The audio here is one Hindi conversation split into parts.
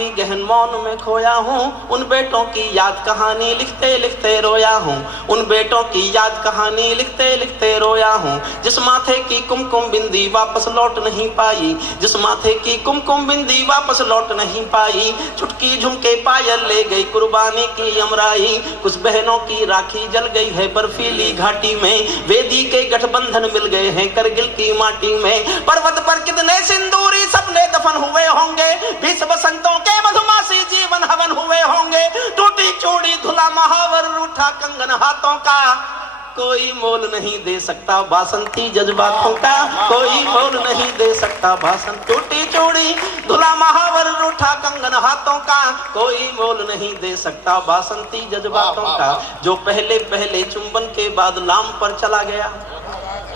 भी गहन मौन में खोया हूँ। उन बेटों की याद कहानी लिखते लिखते रोया हूँ। उन बेटों की याद कहानी लिखते लिखते रोया हूँ। जिस माथे की कुमकुम बिंदी वापस लौट नहीं पाई, जिस माथे की कुमकुम बिंदी वापस लौट नहीं पाई। चुटकी झुमके पायल ले गई कुर्बानी की अमराई। कुछ बहनों की राखी जल गई है बर्फीली घाटी में। वेदी के गठबंधन मिल गए हैं करगिल की माटी में। पर्वत पर कितने सिंदूरी सपने दफन हुए होंगे। 20 बसंतों के मधुमासी जीवन हवन हुए होंगे। टूटी चूड़ी धुला महावर रूठा कंगन हाथों का, कोई मोल नहीं दे सकता बासंती जज्बातों का। कोई मोल नहीं दे सकता भाषण। टूटी चूड़ी धुला महावर रूठा कंगन हाथों का, कोई मोल नहीं दे सकता बासंती जज्बातों का। जो पहले पहले चुंबन के बाद लाम पर चला गया,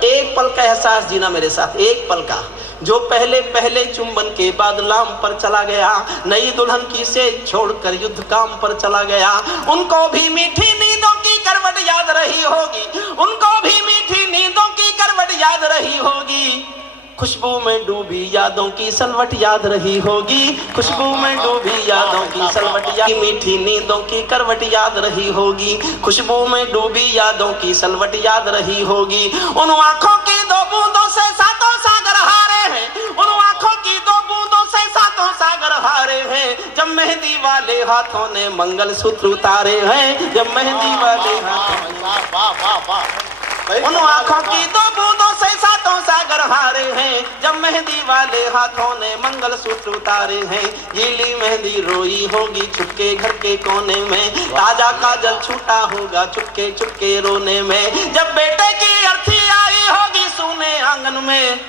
एक पल का एहसास जीना मेरे साथ, एक पल का। जो पहले पहले चुंबन के बाद लाम पर चला गया, नई दुल्हन की सेज छोड़कर युद्ध काम पर चला गया। उनको भी मीठी नींदों की करवट याद रही होगी। उनको भी मीठी नींदों की करवट याद रही होगी। खुशबू में डूबी यादों की सलवट याद रही होगी। खुशबू में डूबी यादों की सलवट याद, मीठी नींदों की करवट याद रही होगी। खुशबू में डूबी यादों की सलवट याद रही होगी। उन आंखों की 2 बूंदों से सातों सागर हारे हैं। उन आंखों की 2 बूंदों से सातों सागर हारे हैं। जब मेहंदी वाले हाथों ने मंगल सूत्र उतारे हैं। जब मेहंदी वाले हाथों, उन आंखों की 2 बूंदों से सातों सागर हारे हैं। जब मेहंदी वाले हाथों ने मंगल सूत्र उतारे हैं। गीली मेहंदी रोई होगी छुपके घर के कोने में। ताजा काजल छूटा होगा चुपके चुपके रोने में। जब बेटे की अर्थी आई होगी सूने आंगन में,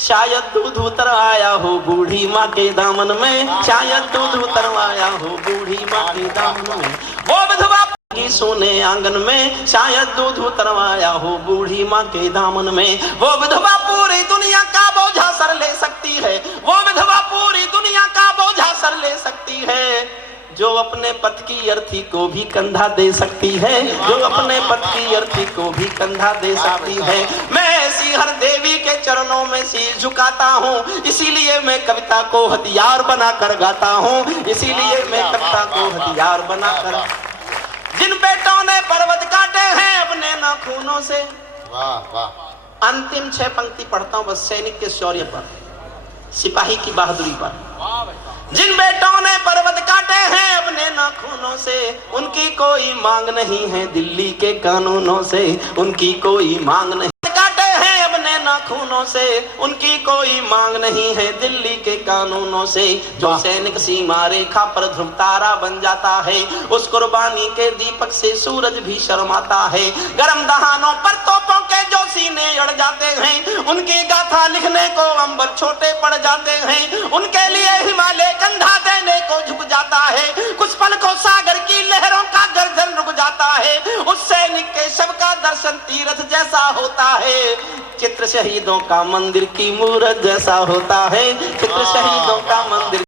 शायद दूध उतर आया हो बूढ़ी माँ के दामन में। शायद दूध उतर आया हो बूढ़ी माँ के दामन में। वो विधवा की सोने आंगन में, शायद दूध उतरवाया हो बूढ़ी माँ के दामन में। वो विधवा पूरी दुनिया का बोझा सर ले सकती है। वो विधवा पूरी दुनिया का बोझा सर ले सकती है। जो अपने पति की अर्थी को भी कंधा दे सकती है। जो अपने पति की अर्थी को भी कंधा दे सकती है। मैं ऐसी हर देवी के चरणों में सिर झुकाता हूँ। इसीलिए मैं कविता को हथियार बनाकर गाता हूँ। इसीलिए मैं कविता को हथियार बनाकर। जिन बेटों ने पर्वत काटे हैं अपने नाखूनों से, वाह वाह। अंतिम 6 पंक्ति पढ़ता हूं बस, सैनिक के शौर्य पर, सिपाही की बहादुरी पर। जिन बेटों ने पर्वत काटे हैं अपने नाखूनों से, उनकी कोई मांग नहीं है दिल्ली के कानूनों से। उनकी कोई मांग नहीं, नाखूनों से उनकी कोई मांग नहीं है दिल्ली के कानूनों से। जो सैनिक सीमा रेखा पर ध्रुव तारा बन जाता है, उस कुर्बानी के दीपक से सूरज भी शर्माता है। गर्म दहानों पर तोपों के जो सीने अड़ जाते हैं, उनकी गाथा लिखने को अंबर छोटे पड़ जाते हैं। उनके लिए हिमालय कंधा देने को झुक जाता है। कुछ पल को सागर की लहरों का गर्जन रुक जाता है। उस सैनिक के शव का दर्शन तीर्थ जैसा होता है। चित्र शहीदों का मंदिर की मूरत जैसा होता है। चित्र शहीदों का मंदिर